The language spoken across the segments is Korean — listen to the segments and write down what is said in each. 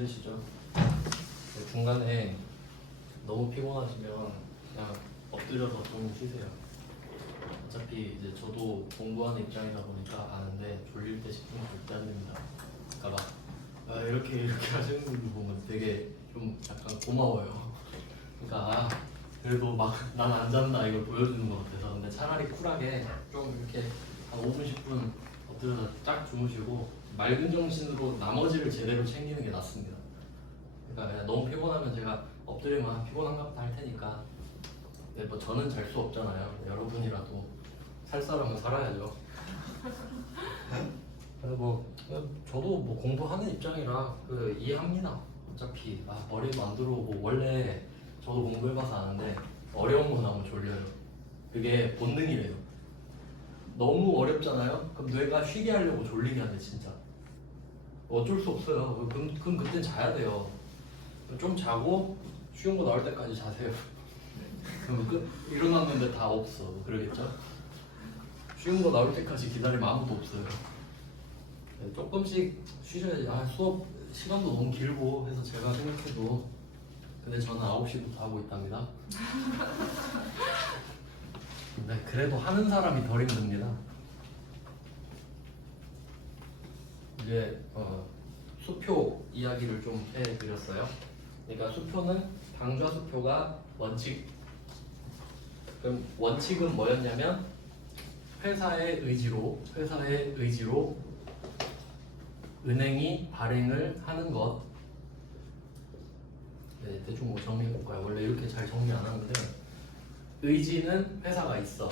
힘드시죠? 중간에 너무 피곤하시면 그냥 엎드려서 좀 쉬세요. 어차피 이제 저도 공부하는 입장이다 보니까 아는데 졸릴 때 씻으면 절대 안 됩니다. 그러니까 막 이렇게 하시는 분들 보면 되게 좀 약간 고마워요. 그러니까 그래도 막 난 안 잤나 이걸 보여주는 것 같아서. 근데 차라리 쿨하게 좀 이렇게 한 5분 10분 엎드려서 쫙 주무시고 맑은 정신으로 나머지를 제대로 챙기는 게 낫습니다. 그러니까 그냥 너무 피곤하면 제가 엎드리면 피곤한가 보다 할 테니까. 근데 뭐 저는 잘 수 없잖아요. 여러분이라도 살 사람은 살아야죠. 그래서 뭐 저도 뭐 공부하는 입장이라 이해합니다. 어차피 머리도 안 들어오고 원래 저도 공부해봐서 아는데 어려운 거 나오면 졸려요. 그게 본능이래요. 너무 어렵잖아요. 그럼 뇌가 쉬게 하려고 졸리게 하는데 진짜 어쩔 수 없어요. 그럼 그땐 자야 돼요. 좀 자고 쉬운 거 나올 때까지 자세요. 그럼 일어났는데 다 없어. 그러겠죠? 쉬운 거 나올 때까지 기다리면 아무도 없어요. 네, 조금씩 쉬셔야지. 수업 시간도 너무 길고 해서 제가 생각해도. 근데 저는 9시부터 하고 있답니다. 근데 그래도 하는 사람이 덜 힘듭니다. 이제 수표 이야기를 좀 해드렸어요. 그러니까 수표는 방좌수표가 원칙. 그럼 원칙은 뭐였냐면 회사의 의지로 은행이 발행을 하는 것. 네, 대충 뭐 정리해볼까요? 원래 이렇게 잘 정리 안 하는데, 의지는 회사가 있어.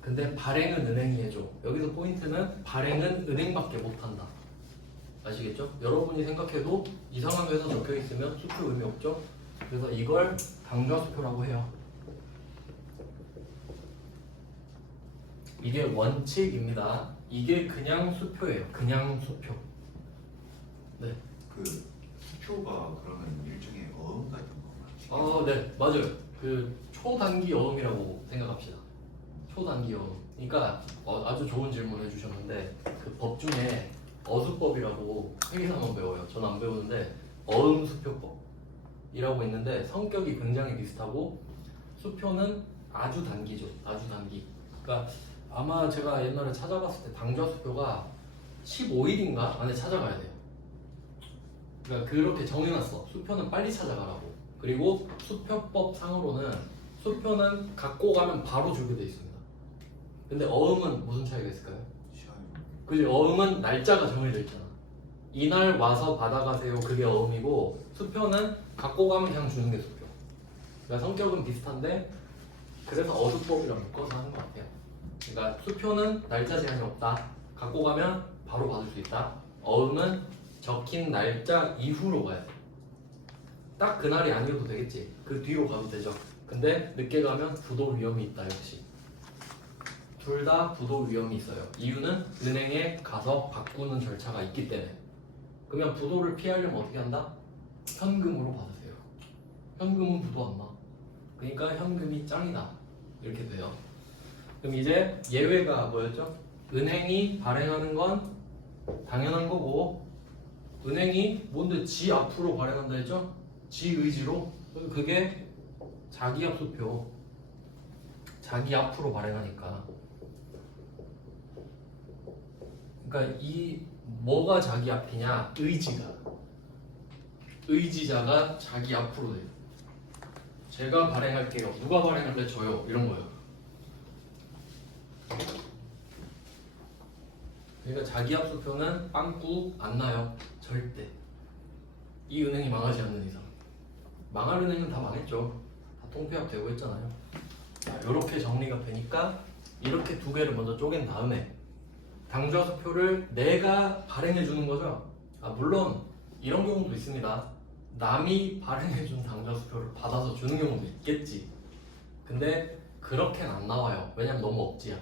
근데 발행은 은행이 해줘. 여기서 포인트는 발행은 은행밖에 못한다. 아시겠죠? 여러분이 생각해도 이상한 회사 적혀 있으면 수표 의미 없죠? 그래서 이걸 방좌수표라고 해요. 이게 원칙입니다. 이게 그냥 수표예요. 그냥 수표. 네. 그 수표가 그러면 일종의 어음 같은 건가요? 네, 맞아요. 초단기 어음이라고 생각합시다. 초단기 어음. 그러니까 아주 좋은 질문 해주셨는데 그 법 중에 어수법이라고 회계사만 배워요. 전 안 배우는데 어음수표법이라고 있는데 성격이 굉장히 비슷하고 수표는 아주 단기죠. 아주 단기. 그러니까 아마 제가 옛날에 찾아봤을 때 방좌수표가 15일인가 안에 찾아가야 돼요. 그러니까 그렇게 정해놨어. 수표는 빨리 찾아가라고. 그리고 수표법 상으로는 수표는 갖고 가면 바로 주게 돼 있습니다. 근데 어음은 무슨 차이가 있을까요? 시간이 그지? 어음은 날짜가 정해져 있잖아. 이날 와서 받아가세요. 그게 어음이고 수표는 갖고 가면 그냥 주는 게 수표. 그러니까 성격은 비슷한데 그래서 어수법이랑 묶어서 하는 것 같아요. 그러니까 수표는 날짜 제한이 없다. 갖고 가면 바로 받을 수 있다. 어음은 적힌 날짜 이후로 가야 돼. 딱 그날이 아니어도 되겠지. 그 뒤로 가도 되죠. 근데 늦게 가면 부도 위험이 있다. 역시 둘 다 부도 위험이 있어요. 이유는 은행에 가서 바꾸는 절차가 있기 때문에. 그러면 부도를 피하려면 어떻게 한다? 현금으로 받으세요. 현금은 부도 안 나. 그러니까 현금이 짱이다. 이렇게 돼요. 그럼 이제 예외가 뭐였죠? 은행이 발행하는 건 당연한 거고, 은행이 뭔데 지 앞으로 발행한다 했죠? 지 의지로. 그게 자기 앞수표. 자기 앞으로 발행하니까. 그러니까 이 뭐가 자기 앞이냐? 의지가. 의지자가 자기 앞으로 돼요. 제가 발행할게요. 누가 발행할래? 저요. 이런 거예요. 그러니까 자기 앞수표는 빵꾸 안 나요. 절대. 이 은행이 망하지 않는 이상. 망할 은행은 다 망했죠. 다 통폐합 되고 했잖아요. 자, 이렇게 정리가 되니까 이렇게 두 개를 먼저 쪼갠 다음에 방좌수표를 내가 발행해 주는 거죠. 물론 이런 경우도 있습니다. 남이 발행해 준 방좌수표를 받아서 주는 경우도 있겠지. 근데 그렇게는 안 나와요. 왜냐면 너무 억지야.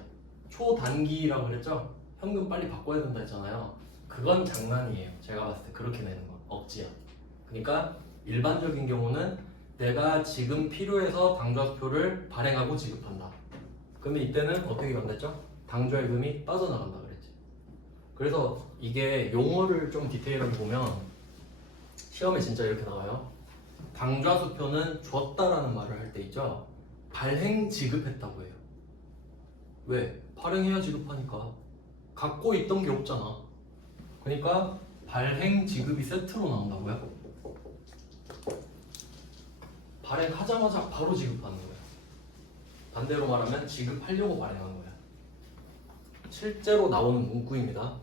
초단기라고 그랬죠? 현금 빨리 바꿔야 된다 했잖아요. 그건 장난이에요. 제가 봤을 때 그렇게 내는 건 억지야. 그러니까 일반적인 경우는 내가 지금 필요해서 방좌수표를 발행하고 지급한다. 근데 이때는 어떻게 변했죠? 방좌예금이 빠져나간다 그랬지. 그래서 이게 용어를 좀 디테일하게 보면 시험에 진짜 이렇게 나와요. 당좌수표는 줬다라는 말을 할 때 있죠. 발행 지급했다고 해요. 왜? 발행해야 지급하니까. 갖고 있던 게 없잖아. 그러니까 발행 지급이 세트로 나온다고요. 발행하자마자 바로 지급하는 거예요. 반대로 말하면 지급하려고 발행한 거예요. 실제로 나오는 문구입니다.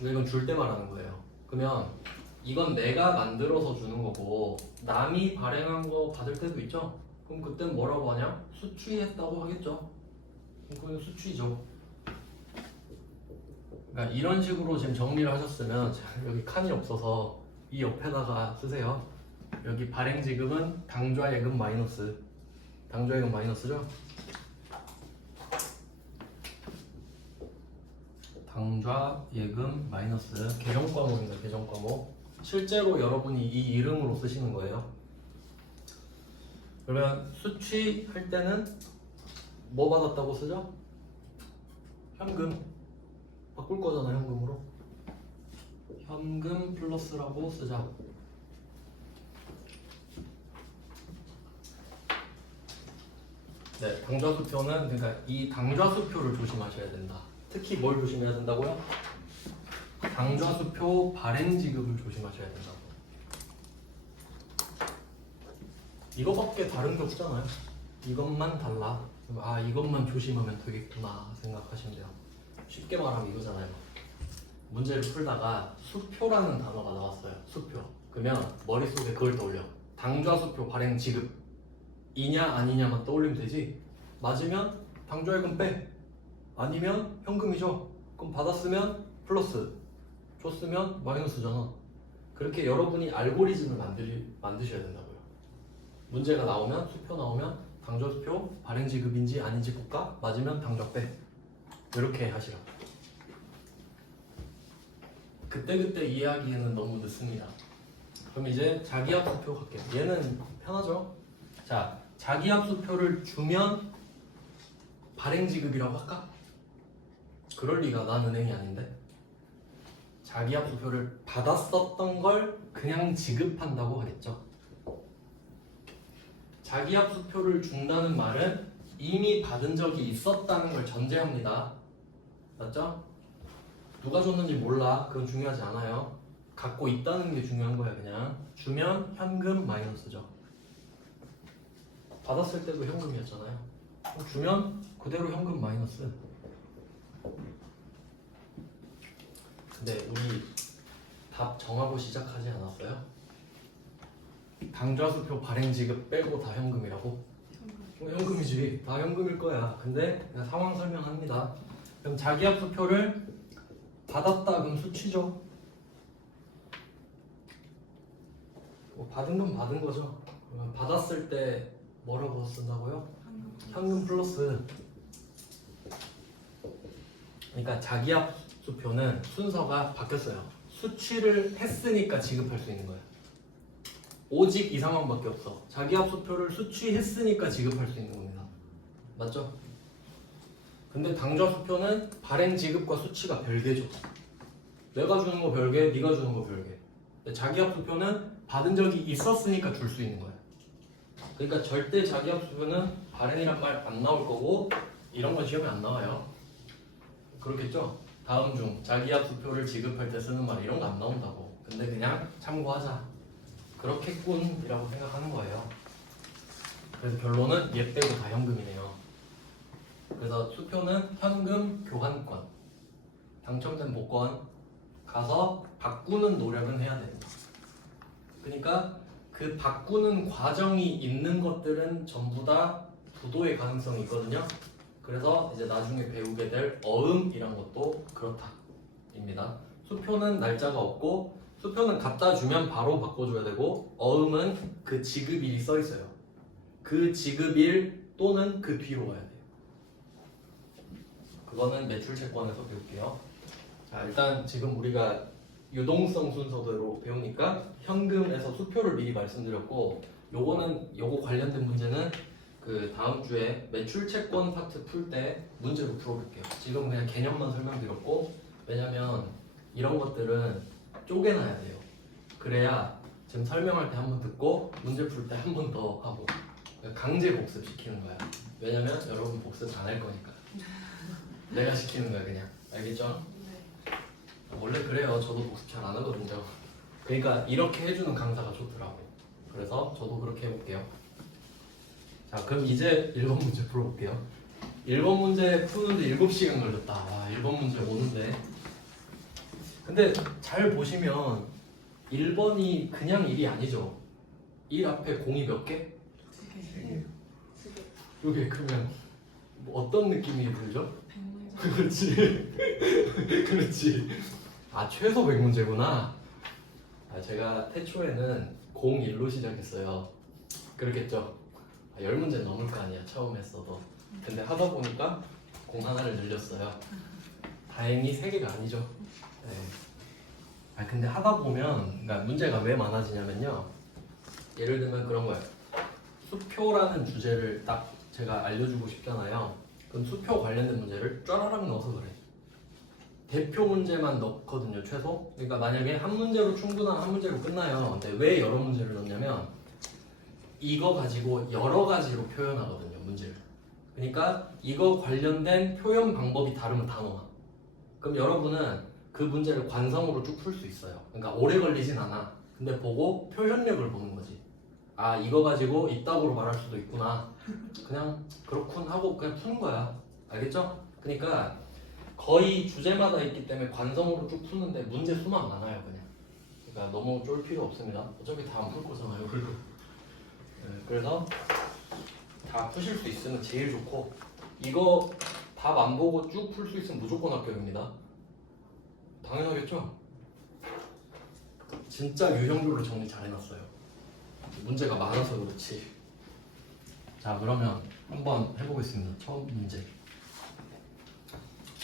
이건 줄 때 말하는 거예요. 그러면 이건 내가 만들어서 주는 거고 남이 발행한 거 받을 때도 있죠? 그럼 그땐 뭐라고 하냐? 수취했다고 하겠죠? 그건 수취죠. 그러니까 이런 식으로 지금 정리를 하셨으면 여기 칸이 없어서 이 옆에다가 쓰세요. 여기 발행 지급은 당좌예금 마이너스. 당좌예금 마이너스죠? 당좌예금 마이너스. 개정 과목입니다. 개정 과목. 실제로 여러분이 이 이름으로 쓰시는 거예요. 그러면 수취할 때는 뭐 받았다고 쓰죠? 현금. 바꿀 거잖아, 현금으로. 현금 플러스라고 쓰자. 네, 당좌수표는 그러니까 이 당좌수표를 조심하셔야 된다. 특히 뭘 조심해야 된다고요? 당좌수표 발행 지급을 조심하셔야 된다고. 이거밖에 다른 게 없잖아요. 이것만 달라. 아, 이것만 조심하면 되겠구나 생각하시면 돼요. 쉽게 말하면 이거잖아요. 문제를 풀다가 수표라는 단어가 나왔어요. 수표. 그러면 머릿속에 그걸 떠올려. 당좌수표 발행 지급 이냐 아니냐만 떠올리면 되지. 맞으면 당좌예금 빼. 아니면 현금이죠. 그럼 받았으면 플러스, 줬으면 마이너스잖아. 그렇게 여러분이 알고리즘을 만드셔야 된다고요. 문제가 나오면 수표 나오면 당좌수표 발행 지급인지 아닌지 볼까? 맞으면 당좌 빼. 이렇게 하시라. 그때그때 이해하기에는 너무 늦습니다. 그럼 이제 자기합수표 갈게요. 얘는 편하죠? 자, 자기합수표를 주면 발행지급이라고 할까? 그럴 리가. 난 은행이 아닌데. 자기합수표를 받았었던 걸 그냥 지급한다고 하겠죠. 자기합수표를 준다는 말은 이미 받은 적이 있었다는 걸 전제합니다. 맞죠? 누가 줬는지 몰라. 그건 중요하지 않아요. 갖고 있다는 게 중요한 거야. 그냥 주면 현금 마이너스죠. 받았을 때도 현금이었잖아요. 주면 그대로 현금 마이너스. 근데 우리 답 정하고 시작하지 않았어요? 당좌수표 발행 지급 빼고 다 현금이라고? 현금이지. 다 현금일 거야. 근데 그냥 상황 설명합니다. 그럼 자기합수표를 받았다 그럼 수취죠. 뭐 받은 건 받은 거죠. 그러면 받았을 때 뭐라고 쓴다고요? 현금 플러스. 그러니까 자기합수표는 순서가 바뀌었어요. 수취를 했으니까 지급할 수 있는 거예요. 오직 이 상황밖에 없어. 자기합수표를 수취했으니까 지급할 수 있는 겁니다. 맞죠? 근데 당좌수표는 발행 지급과 수취가 별개죠. 내가 주는 거 별개, 네가 주는 거 별개. 근데 자기합수표는 받은 적이 있었으니까 줄 수 있는 거예요. 그러니까 절대 자기합수표는 발행이란 말 안 나올 거고 이런 건 시험에 안 나와요. 그렇겠죠? 다음 중 자기합수표를 지급할 때 쓰는 말 이런 거 안 나온다고. 근데 그냥 참고하자. 그렇겠군이라고 생각하는 거예요. 그래서 결론은 얘 빼고 다 현금이네요. 그래서 수표는 현금 교환권. 당첨된 복권 가서 바꾸는 노력은 해야 됩니다. 그러니까 그 바꾸는 과정이 있는 것들은 전부 다 부도의 가능성이 있거든요. 그래서 이제 나중에 배우게 될 어음이란 것도 그렇다입니다. 수표는 날짜가 없고 수표는 갖다 주면 바로 바꿔줘야 되고 어음은 그 지급일이 써 있어요. 그 지급일 또는 그 뒤로 가야 돼요. 그거는 매출채권에서 배울게요. 자, 일단 지금 우리가 유동성 순서대로 배우니까 현금에서 수표를 미리 말씀드렸고 요거 관련된 문제는 그 다음 주에 매출채권 파트 풀 때 문제로 풀어볼게요. 지금 그냥 개념만 설명드렸고 왜냐면 이런 것들은 쪼개놔야 돼요. 그래야 지금 설명할 때 한 번 듣고 문제 풀 때 한 번 더 하고 강제 복습 시키는 거야. 왜냐면 여러분 복습 안 할 거니까. 내가 시키는 거야 그냥. 알겠죠? 원래 그래요. 저도 복습 잘 안 하거든요. 그러니까 이렇게 해주는 강사가 좋더라고. 그래서 저도 그렇게 해볼게요. 자, 그럼 이제 1번 문제 풀어볼게요. 1번 문제 푸는데 7시간 걸렸다. 와, 1번 문제 오는데. 근데 잘 보시면 1번이 그냥 1이 아니죠. 1 앞에 공이 몇 개? 이게 그러면 뭐 어떤 느낌이 들죠? 그렇지. 그렇지. 아, 최소 100문제구나. 아, 제가 태초에는 01로 시작했어요. 그렇겠죠? 10문제 넘을 거 아니야, 처음 했어도. 근데 하다 보니까 공 하나를 늘렸어요. 다행히 3개가 아니죠. 네. 아, 근데 하다 보면, 그러니까 문제가 왜 많아지냐면요. 예를 들면 그런 거예요. 수표라는 주제를 딱 제가 알려주고 싶잖아요. 그럼 수표 관련된 문제를 쫘라락 넣어서 그래. 대표 문제만 넣거든요, 최소. 그러니까 만약에 한 문제로 충분한 한 문제로 끝나요. 근데 왜 여러 문제를 넣냐면 이거 가지고 여러 가지로 표현하거든요, 문제를. 그러니까 이거 관련된 표현 방법이 다르면 다 넣어. 그럼 여러분은 그 문제를 관성으로 쭉 풀 수 있어요. 그러니까 오래 걸리진 않아. 근데 보고 표현력을 보는 거지. 아, 이거 가지고 이따구로 말할 수도 있구나. 그냥 그렇군 하고 그냥 푸는 거야. 알겠죠? 그러니까 거의 주제마다 있기 때문에 관성으로 쭉 푸는데 문제 수만 많아요, 그냥. 그러니까 너무 쫄 필요 없습니다. 어차피 다 안 풀 거잖아요, 그리고. 네, 그래서 다 푸실 수 있으면 제일 좋고, 이거 답 안 보고 쭉 풀 수 있으면 무조건 합격입니다. 당연하겠죠? 진짜 유형별로 정리 잘 해놨어요. 문제가 많아서 그렇지. 자, 그러면 한번 해보겠습니다. 처음 문제.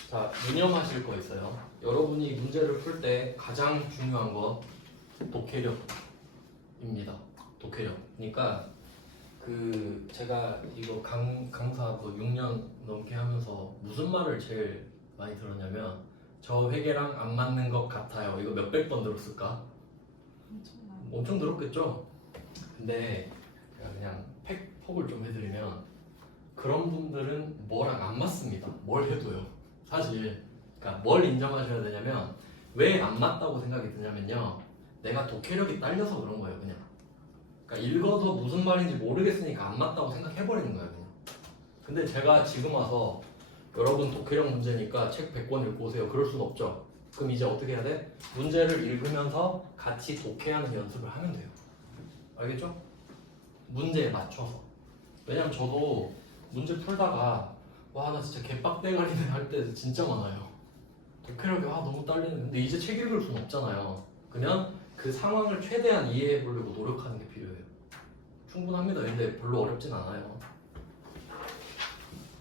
자, 유념하실 거 있어요. 여러분이 문제를 풀 때 가장 중요한 건 독해력입니다. 독해력. 그러니까 그 제가 이거 강사 뭐 6년 넘게 하면서 무슨 말을 제일 많이 들었냐면 저 회계랑 안 맞는 것 같아요. 이거 몇백 번 들었을까? 엄청 들었겠죠? 근데 제가 그냥 팩폭을 좀 해드리면 그런 분들은 뭐랑 안 맞습니다. 뭘 해도요. 사실 그러니까 뭘 인정하셔야 되냐면 왜 안 맞다고 생각이 드냐면요. 내가 독해력이 딸려서 그런 거예요, 그냥. 그러니까 읽어서 무슨 말인지 모르겠으니까 안 맞다고 생각해버리는 거예요, 그냥. 근데 제가 지금 와서 여러분 독해력 문제니까 책 100권 읽고 오세요. 그럴 순 없죠. 그럼 이제 어떻게 해야 돼? 문제를 읽으면서 같이 독해하는 연습을 하면 돼요. 알겠죠? 문제에 맞춰서. 왜냐면 저도 문제 풀다가 와, 나 진짜 개빡대가리네 할 때 진짜 많아요. 독해력이 너무 딸리는. 근데 이제 책 읽을 순 없잖아요. 그냥 그 상황을 최대한 이해해 보려고 노력하는 게 필요해요. 충분합니다. 근데 별로 어렵진 않아요.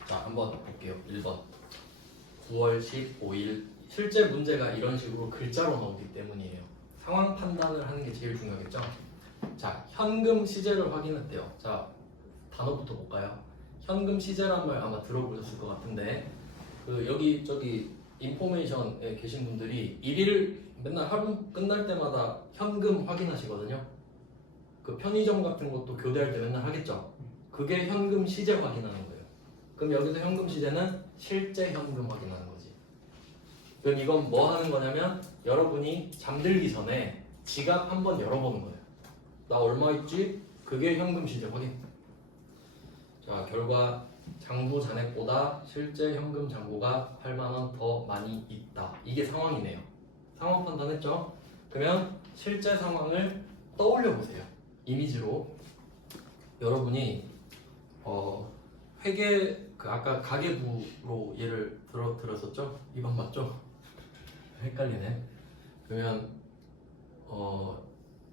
자, 한번 볼게요. 1번 9월 15일 실제 문제가 이런 식으로 글자로 나오기 때문이에요. 상황 판단을 하는 게 제일 중요하겠죠. 자, 현금 시제를 확인했대요. 자, 단어부터 볼까요? 현금 시제란 말 아마 들어보셨을 것 같은데 그 여기 저기 인포메이션에 계신 분들이 일일 맨날 하루 끝날 때마다 현금 확인하시거든요. 그 편의점 같은 것도 교대할 때 맨날 하겠죠. 그게 현금 시제 확인하는 거예요. 그럼 여기서 현금 시제는 실제 현금 확인하는 거지. 그럼 이건 뭐 하는 거냐면 여러분이 잠들기 전에 지갑 한번 열어보는 거예요. 나 얼마 있지? 그게 현금 시제 확인. 자, 결과 장부 잔액보다 실제 현금 잔고가 8만 원 더 많이 있다. 이게 상황이네요. 상황 판단했죠? 그러면 실제 상황을 떠올려 보세요. 이미지로. 여러분이 회계 그 아까 가계부로 예를 들었었죠? 이번 맞죠? 헷갈리네. 그러면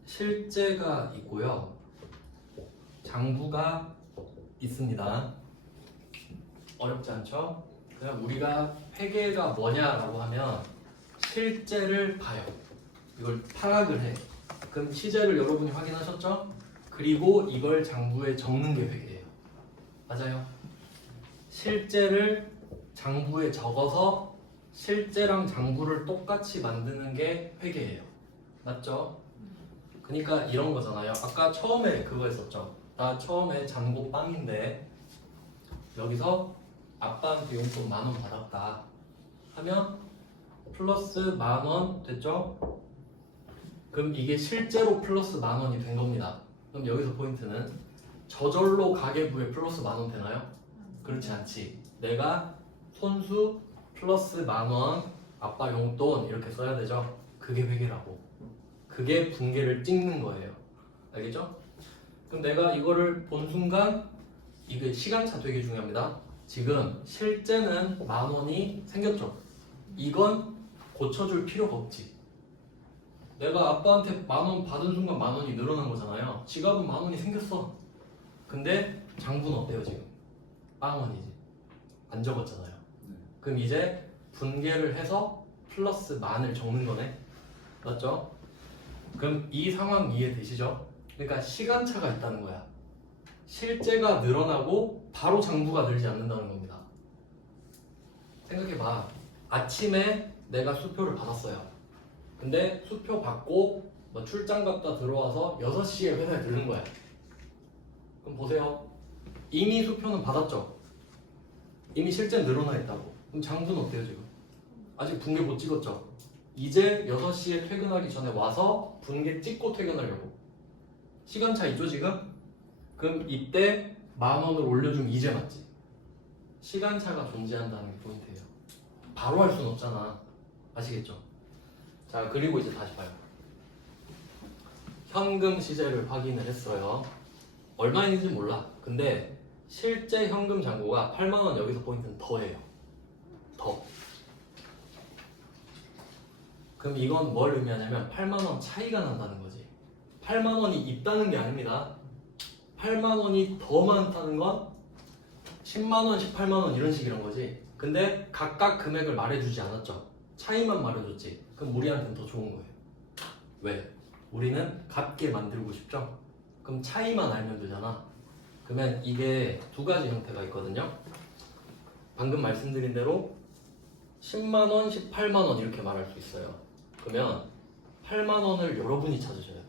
실제가 있고요. 장부가 있습니다. 어렵지 않죠? 그냥 우리가 회계가 뭐냐라고 하면 실제를 봐요. 이걸 파악을 해. 그럼 시제를 여러분이 확인하셨죠? 그리고 이걸 장부에 적는 게 회계예요. 맞아요? 실제를 장부에 적어서 실제랑 장부를 똑같이 만드는 게 회계예요. 맞죠? 그러니까 이런 거잖아요. 아까 처음에 그거 했었죠. 나 처음에 잔고 빵인데 여기서 아빠한테 용돈 10,000원 받았다 하면 플러스 10,000원 됐죠? 그럼 이게 실제로 플러스 10,000원이 된 겁니다. 그럼 여기서 포인트는 저절로 가계부에 플러스 10,000원 되나요? 그렇지 않지. 내가 손수 플러스 10,000원 아빠 용돈 이렇게 써야 되죠. 그게 회계라고. 그게 분계를 찍는 거예요. 알겠죠? 그럼 내가 이거를 본 순간 이게 시간차 되게 중요합니다. 지금 실제는 10,000원이 생겼죠. 이건 고쳐줄 필요가 없지. 내가 아빠한테 10,000원 받은 순간 10,000원이 늘어난 거잖아요. 지갑은 10,000원이 생겼어. 근데 장부는 어때요 지금? 빵원이지. 안 적었잖아요. 그럼 이제 분계를 해서 플러스 만을 적는 거네. 맞죠? 그럼 이 상황 이해되시죠? 그러니까 시간차가 있다는 거야. 실제가 늘어나고 바로 장부가 늘지 않는다는 겁니다. 생각해봐. 아침에 내가 수표를 받았어요. 근데 수표 받고 뭐 출장 갔다 들어와서 6시에 회사에 들른 거야. 그럼 보세요. 이미 수표는 받았죠? 이미 실제 늘어나 있다고. 그럼 장부는 어때요 지금? 아직 분계 못 찍었죠? 이제 6시에 퇴근하기 전에 와서 분계 찍고 퇴근하려고. 시간차 있죠 지금? 그럼 이때 10,000원을 올려주면 이제 맞지? 시간차가 존재한다는 게 포인트예요. 바로 할 수는 없잖아. 아시겠죠? 자, 그리고 이제 다시 봐요. 현금 시제를 확인을 했어요. 얼마인지 몰라. 근데 실제 현금 잔고가 80,000원. 여기서 포인트는 더예요. 더. 그럼 이건 뭘 의미하냐면 80,000원 차이가 난다는 거지. 80,000원이 있다는 게 아닙니다. 80,000원이 더 많다는 건 100,000원, 180,000원 이런 식이란 거지. 근데 각각 금액을 말해주지 않았죠. 차이만 말해줬지. 그럼 우리한테는 더 좋은 거예요. 왜? 우리는 같게 만들고 싶죠? 그럼 차이만 알면 되잖아. 그러면 이게 두 가지 형태가 있거든요. 방금 말씀드린 대로 100,000원, 180,000원 이렇게 말할 수 있어요. 그러면 80,000원을 여러분이 찾으셔야 돼요.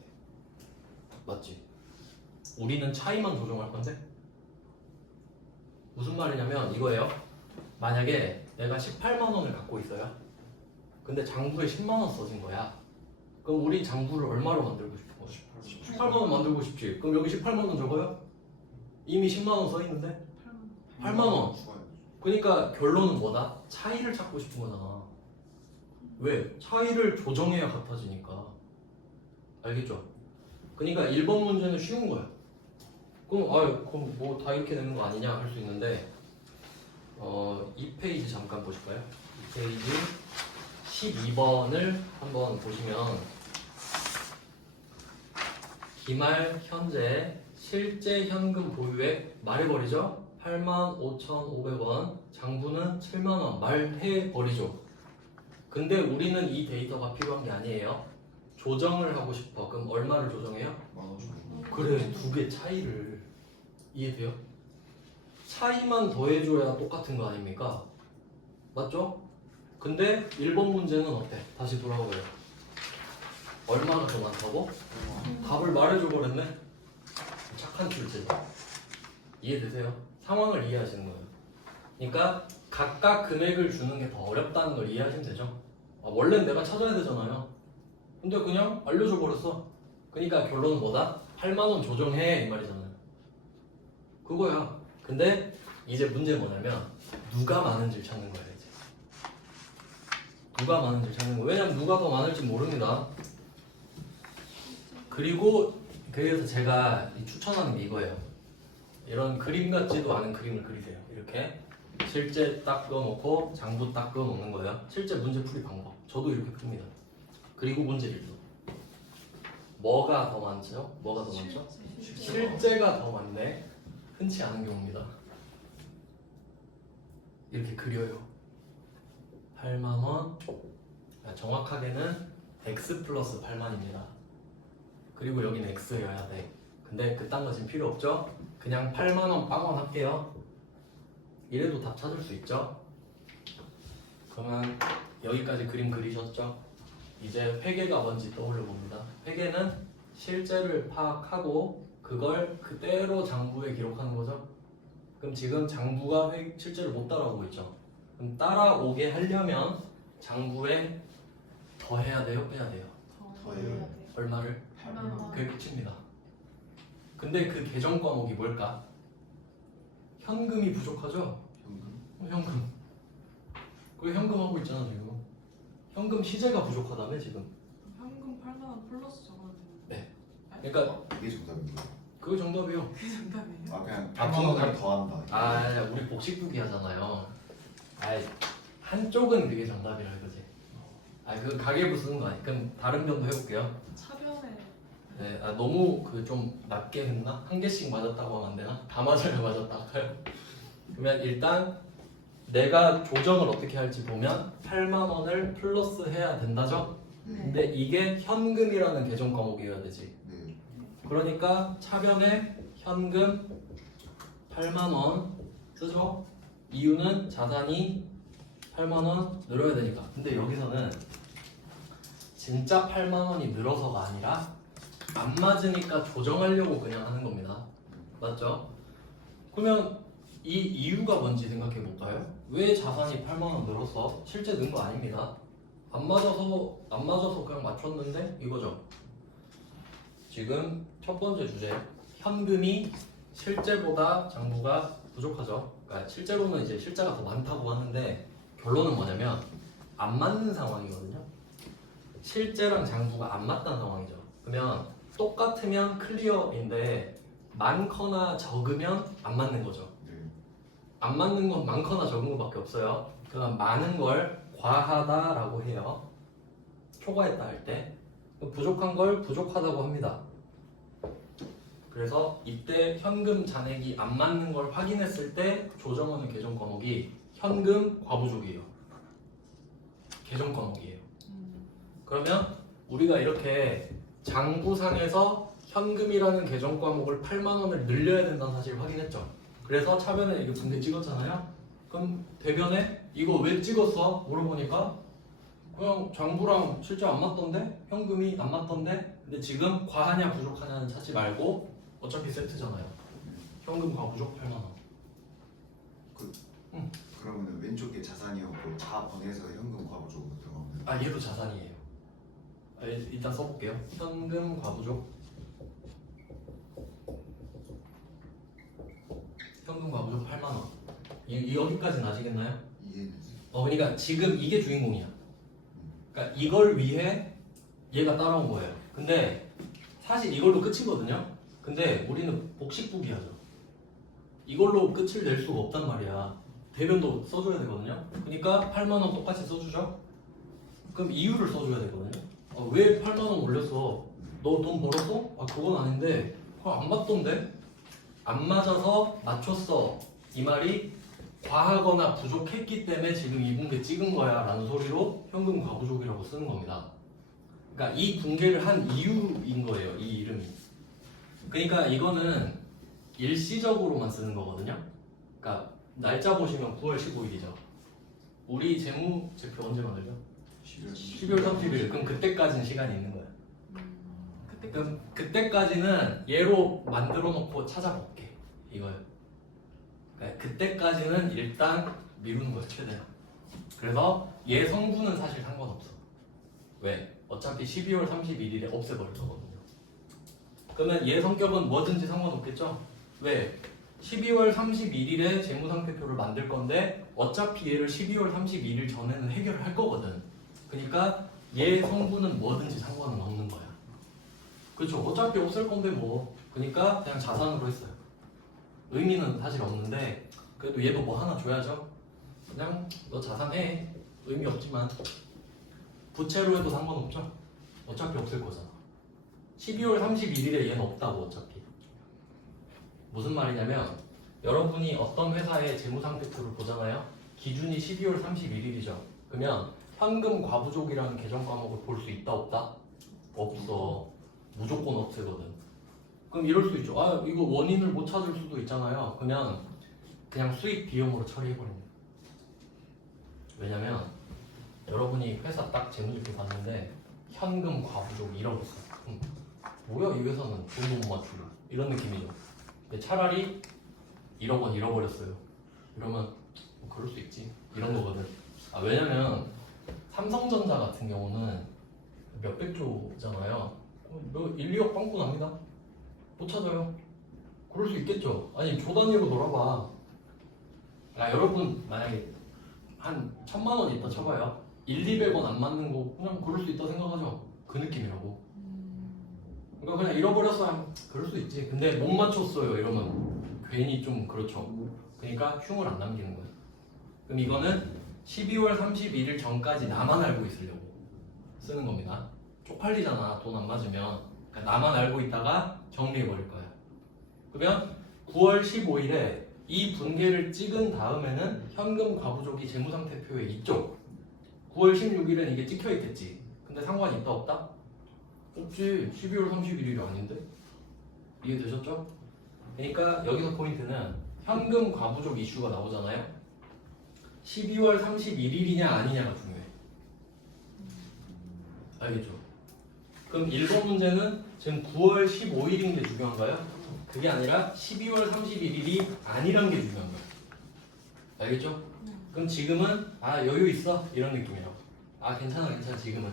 맞지? 우리는 차이만 조정할 건데? 무슨 말이냐면 이거예요. 만약에 내가 180,000원을 갖고 있어요. 근데 장부에 100,000원 써진 거야. 그럼 우리 장부를 얼마로 만들고 싶은 거지? 18만원 만들고 싶지. 그럼 여기 18만원 적어요? 이미 10만원 써있는데? 8만원. 그러니까 결론은 뭐다? 차이를 찾고 싶은 거잖아. 왜? 차이를 조정해야 같아지니까. 알겠죠? 그러니까 1번 문제는 쉬운 거야. 그럼 그럼 뭐 다 이렇게 되는 거 아니냐 할 수 있는데 2페이지 잠깐 보실까요? 2페이지 12번을 한번 보시면 기말 현재 실제 현금 보유액 말해버리죠? 85,500원, 장부는 7만원 말해버리죠. 근데 우리는 이 데이터가 필요한 게 아니에요. 조정을 하고 싶어. 그럼 얼마를 조정해요? 10,000원. 그래, 두 개 차이를. 이해돼요? 차이만 더해줘야 똑같은 거 아닙니까? 맞죠? 근데 1번 문제는 어때? 다시 돌아오고요. 얼마나 더 많다고? 답을 말해줘 버렸네? 착한 출제자. 이해되세요? 상황을 이해하시는 거예요. 그러니까 각각 금액을 주는 게 더 어렵다는 걸 이해하시면 되죠? 원래는 내가 찾아야 되잖아요. 근데 그냥 알려줘 버렸어. 그러니까 결론은 뭐다? 8만원 조정해 이 말이잖아요. 그거야. 근데 이제 문제는 뭐냐면 누가 많은지를 찾는 거야 이제. 누가 많은지를 찾는 거야. 왜냐면 누가 더 많을지 모릅니다. 그리고 그래서 제가 추천하는 게 이거예요. 이런 그림 같지도 않은 그림을 그리세요. 이렇게 실제 딱 그어놓고 장부 딱 그어놓는 거예요. 실제 문제 풀이 방법. 저도 이렇게 풉니다. 그리고 문제 일도. 뭐가 더 많죠? 뭐가 더 많죠? 실제가 더 많네. 흔치 않은 경우입니다. 이렇게 그려요. 8만원. 정확하게는 x 플러스 8만입니다. 그리고 여기는 x여야 돼. 근데 그딴 거 지금 필요 없죠? 그냥 8만원 빵원 할게요. 이래도 답 찾을 수 있죠? 그러면 여기까지 그림 그리셨죠? 이제 회계가 뭔지 떠올려 봅니다. 회계는 실제를 파악하고 그걸 그대로 장부에 기록하는 거죠. 그럼 지금 장부가 실제를 못 따라오고 있죠. 그럼 따라오게 하려면 장부에 더 해야 돼요? 빼야 돼요? 더 해야 돼요. 얼마를? 8만 원. 그게 끝입니다. 근데 그 계정 과목이 뭘까? 현금이 부족하죠? 현금? 현금. 그 현금 하고 있잖아 지금. 현금 시제가 부족하다며 지금. 현금 8만 원 플러스 적어야 되는데. 네. 그러니까 이게 정답인가? 그게 정답이요. 그게 정답이에요? 아 그냥 아, 8만 원을 더한다. 아, 우리 복식부기 하잖아요. 아, 한쪽은 그게 정답이라 이거지. 아, 그 가계부 쓰는 거 아니. 그럼 다른 변도 해볼게요. 차변에 네, 아, 너무 그 좀 낮게 했나? 한 개씩 맞았다고 하면 안 되나? 다 맞아야 맞았다 할까요? 그러면 일단 내가 조정을 어떻게 할지 보면 8만 원을 플러스 해야 된다죠? 네. 근데 이게 현금이라는 계정 과목이어야 되지. 네. 그러니까 차변에 현금 8만 원 쓰죠? 이유는 자산이 8만 원 늘어야 되니까. 근데 여기서는 진짜 8만 원이 늘어서가 아니라 안 맞으니까 조정하려고 그냥 하는 겁니다. 맞죠? 그러면 이 이유가 뭔지 생각해 볼까요? 왜 자산이 8만 원 늘었어? 실제 는 거 아닙니다. 안 맞아서 그냥 맞췄는데 이거죠. 지금 첫 번째 주제 현금이 실제보다 장부가 부족하죠. 그러니까 실제로는 이제 실자가 더 많다고 하는데 결론은 뭐냐면 안 맞는 상황이거든요. 실제랑 장부가 안 맞다는 상황이죠. 그러면 똑같으면 클리어인데 많거나 적으면 안 맞는 거죠. 네. 안 맞는 건 많거나 적은 것밖에 없어요. 그럼 많은 걸 과하다라고 해요. 초과했다 할 때. 부족한 걸 부족하다고 합니다. 그래서 이때 현금 잔액이 안 맞는 걸 확인했을 때 조정하는 계정 과목이 현금 과부족이에요. 계정 과목이에요. 그러면 우리가 이렇게 장부상에서 현금이라는 계정 과목을 8만 원을 늘려야 된다는 사실을 확인했죠. 그래서 차변에 이게 분개 찍었잖아요. 그럼 대변에 이거 왜 찍었어? 물어보니까 그냥 장부랑 실제 안 맞던데? 현금이 안 맞던데? 근데 지금 과하냐 부족하냐는 찾지 말고 어차피 세트잖아요. 현금 과부족 8만 원. 그러면 왼쪽에 자산이었고 좌번에서 현금 과부족으로 들어가면 아 얘도 자산이에요. 아, 일단 써볼게요. 현금 과부족. 현금 과부족 8만 원. 여기까지는 아시겠나요? 이해는 그러니까 지금 이게 주인공이야. 그러니까 이걸 위해 얘가 따라온 거예요. 근데 사실 이걸로 끝이거든요. 근데 우리는 복식부기 하죠. 이걸로 끝을 낼 수가 없단 말이야. 대변도 써줘야 되거든요. 그러니까 8만 원 똑같이 써주죠. 그럼 이유를 써줘야 되거든요. 왜 8만 원 올렸어? 너 돈 벌었어? 아 그건 아닌데 그거 안 맞던데? 안 맞아서 맞췄어. 이 말이 과하거나 부족했기 때문에 지금 이 분계 찍은 거야 라는 소리로 현금 과부족이라고 쓰는 겁니다. 그러니까 이 분계를 한 이유인 거예요. 이 이름이. 그러니까 이거는 일시적으로만 쓰는 거거든요. 그러니까 날짜 보시면 9월 15일이죠. 우리 재무제표 언제 만들죠? 12월 30일. 그럼 그때까지는 시간이 있는 거예요. 그때 그럼 그때까지는 얘로 만들어 놓고 찾아볼게. 이거요. 그러니까 그때까지는 일단 미루는 거예요. 최대한. 그래서 얘 성분은 사실 상관없어. 왜? 어차피 12월 31일에 없애버릴 거거든요. 그러면 얘 성격은 뭐든지 상관없겠죠? 왜? 12월 31일에 재무상태표를 만들 건데 어차피 얘를 12월 31일 전에는 해결을 할 거거든. 그러니까 얘 성분은 뭐든지 상관은 없는 거야. 그렇죠? 어차피 없앨 건데 뭐. 그러니까 그냥 자산으로 했어요. 의미는 사실 없는데 그래도 얘도 뭐 하나 줘야죠. 그냥 너 자산해. 의미 없지만 부채로 해도 상관없죠. 어차피 없을 거잖아. 12월 31일에 얘는 없다고 어차피. 무슨 말이냐면 여러분이 어떤 회사의 재무상태표를 보잖아요. 기준이 12월 31일이죠. 그러면 현금 과부족이라는 계정 과목을 볼 수 있다 없다? 없어. 무조건 없애거든. 그럼 이럴 수 있죠. 아 이거 원인을 못 찾을 수도 있잖아요. 그냥 수익 비용으로 처리해버립니다. 왜냐면 여러분이 회사 딱 재무제표 봤는데 현금 과부족 잃어버렸어. 뭐야 이 회사는 돈도 못 맞추고 이런 느낌이죠. 근데 차라리 1억 원 잃어버렸어요. 이러면 뭐 그럴 수 있지 이런 거거든. 왜냐면 삼성전자 같은 경우는 몇백 조잖아요. 1, 2억 빵꾸 납니다. 못 찾아요. 그럴 수 있겠죠. 아니 조 단위로 돌아봐. 여러분 만약에 한 1,000만 원 있다 쳐봐요. 1, 200원 안 맞는 거 그냥 그럴 수 있다 생각하죠. 그 느낌이라고. 그러니까 그냥 잃어버렸어. 그럴 수 있지. 근데 못 맞췄어요. 이러면 괜히 좀 그렇죠. 그러니까 흉을 안 남기는 거예요. 그럼 이거는 12월 31일 전까지 나만 알고 있으려고 쓰는 겁니다. 쪽팔리잖아. 돈 안 맞으면. 그러니까 나만 알고 있다가 정리해버릴 거야. 그러면 9월 15일에 이 분계를 찍은 다음에는 현금 과부족이 재무상태표에 있죠. 9월 16일엔 이게 찍혀 있겠지. 근데 상관이 있다 없다? 없지. 12월 31일이 아닌데? 이해되셨죠? 그러니까 여기서 포인트는 현금 과부족 이슈가 나오잖아요. 12월 31일이냐 아니냐가 중요해. 알겠죠? 그럼 1번 문제는 지금 9월 15일인 게 중요한가요? 그게 아니라 12월 31일이 아니란 게 중요한 거야. 알겠죠? 그럼 지금은 여유 있어 이런 느낌이라고. 괜찮아 지금은.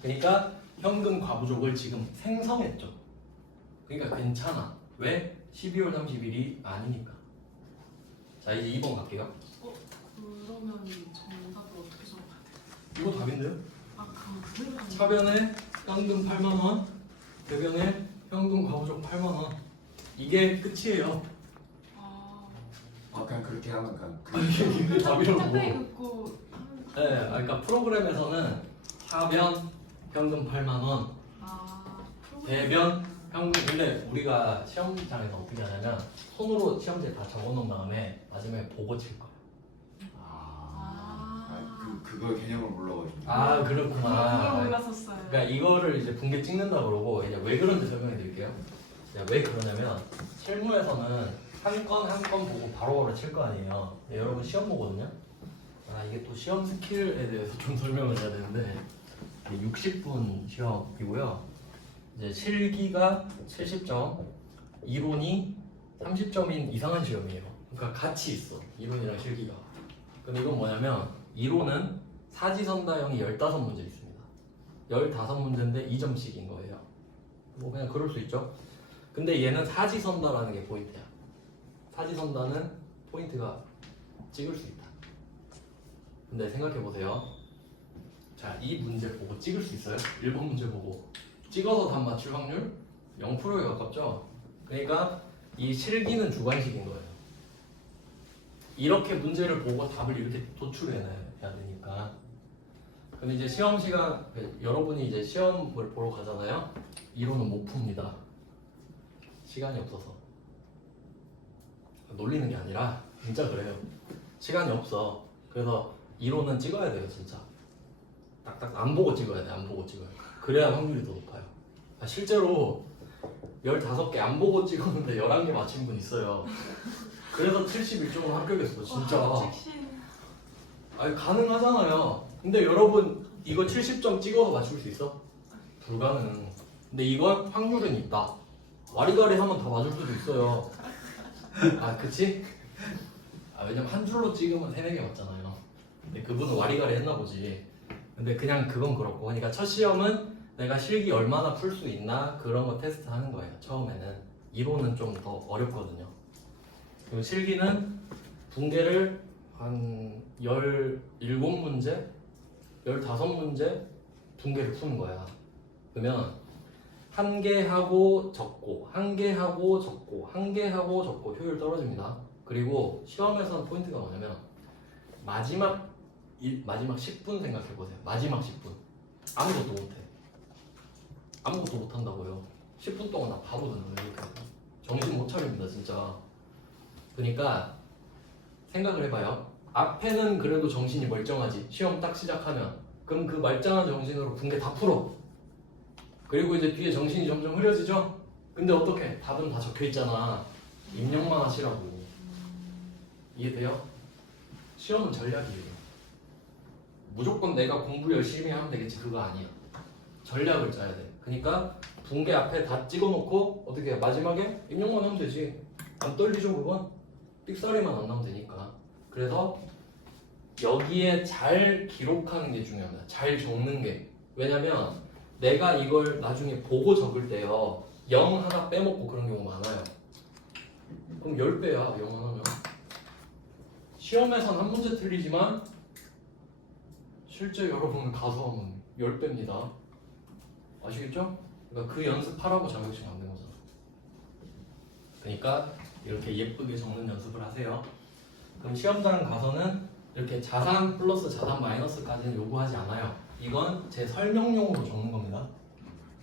그러니까 현금 과부족을 지금 생성했죠. 그러니까 괜찮아. 왜? 12월 30일이 아니니까. 자 이제 2번 갈게요. 그러면 정답을 어떻게 적어야 돼요? 이거 답인데요? 그대로 차변에 현금 8만 원, 대변에 현금 과부족 8만 원. 이게 끝이에요. 그냥 그렇게 하면 이게 답이라고. 택배 긋고 네, 그러니까 프로그램에서는 차변 현금 8만 원, 대변 현금. 근데 우리가 시험장에서 어떻게 하냐면 손으로 시험지에 다 적어놓은 다음에 마지막에 보고 칠 거야. 그걸 개념을 몰라가지고. 그렇구나. 그걸 몰랐었어요. 그러니까 이거를 이제 분계 찍는다 그러고 이제 왜 그런지 설명해 드릴게요. 왜 그러냐면 실무에서는 한 건 한 건 보고 바로바로 칠 거 아니에요. 여러분 시험 보거든요. 이게 또 시험 스킬에 대해서 좀 설명을 해야 되는데 60분 시험이고요. 이제 실기가 70점, 이론이 30점인 이상한 시험이에요. 그러니까 같이 있어. 이론이랑 실기가. 근데 이건 뭐냐면 이론은 사지선다형이 15문제 있습니다. 15문제인데 2점씩인 거예요. 뭐 그냥 그럴 수 있죠. 근데 얘는 사지선다라는 게 포인트야. 사지선다는 포인트가 찍을 수 있다. 근데 생각해보세요. 자, 이 문제 보고 찍을 수 있어요? 1번 문제 보고 찍어서 답 맞출 확률 0%에 가깝죠? 그러니까 이 실기는 주관식인 거예요. 이렇게 문제를 보고 답을 이렇게 도출해내야 되니까. 근데 이제 시험 시간, 여러분이 이제 시험을 보러 가잖아요. 이론은 못 풉니다. 시간이 없어서. 놀리는 게 아니라 진짜 그래요. 시간이 없어. 그래서 이론은 찍어야 돼요, 진짜. 딱딱 안 보고 찍어야 돼, 안 보고 찍어야 돼. 그래야 확률이 더 높아요. 실제로 15개 안 보고 찍었는데 11개 맞힌 분 있어요. 그래서 71점으로 합격했어, 진짜. 가능하잖아요. 근데 여러분 이거 70점 찍어서 맞출 수 있어? 불가능. 근데 이건 확률은 있다. 와리가리 하면 다 맞을 수도 있어요. 그치? 왜냐면 한 줄로 찍으면 3-4개 맞잖아요. 근데 그분은 와리가리 했나 보지. 근데 그냥 그건 그렇고. 그러니까 첫 시험은 내가 실기 얼마나 풀 수 있나 그런 거 테스트 하는 거예요. 처음에는. 이론은 좀 더 어렵거든요. 그리고 실기는 분계를 한 17문제? 15문제 분계를 푸는 거야. 그러면 한 개 하고 적고, 한 개 하고 적고, 한 개 하고 적고 효율 떨어집니다. 그리고 시험에서는 포인트가 뭐냐면 마지막 10분 생각해보세요. 마지막 10분 아무것도 못해. 아무것도 못한다고요. 10분 동안 나 바보 되는 거예요. 정신 못 차립니다 진짜. 그러니까 생각을 해봐요. 앞에는 그래도 정신이 멀쩡하지. 시험 딱 시작하면. 그럼 그 말짱한 정신으로 분계 다 풀어. 그리고 이제 뒤에 정신이 점점 흐려지죠? 근데 어떡해? 답은 다 적혀있잖아. 입력만 하시라고. 이해돼요? 시험은 전략이에요. 무조건 내가 공부 열심히 하면 되겠지 그거 아니야. 전략을 짜야 돼. 그러니까 붕괴 앞에 다 찍어놓고 어떻게 해? 마지막에 입력만 하면 되지. 안 떨리죠 그건? 삑사리만 안 나면 되니까. 그래서 여기에 잘 기록하는 게 중요합니다. 잘 적는 게. 왜냐면 내가 이걸 나중에 보고 적을 때요 0 하나 빼먹고 그런 경우 많아요. 그럼 10배야 0 하나면. 시험에선 한 문제 틀리지만 실제 여러분 가서 하면 10배입니다. 아시겠죠? 그러니까 그 연습하라고 자격증 만든 거잖아. 그러니까 이렇게 예쁘게 적는 연습을 하세요. 그럼 시험장 가서는 이렇게 자산 플러스 자산 마이너스까지는 요구하지 않아요. 이건 제 설명용으로 적는 겁니다.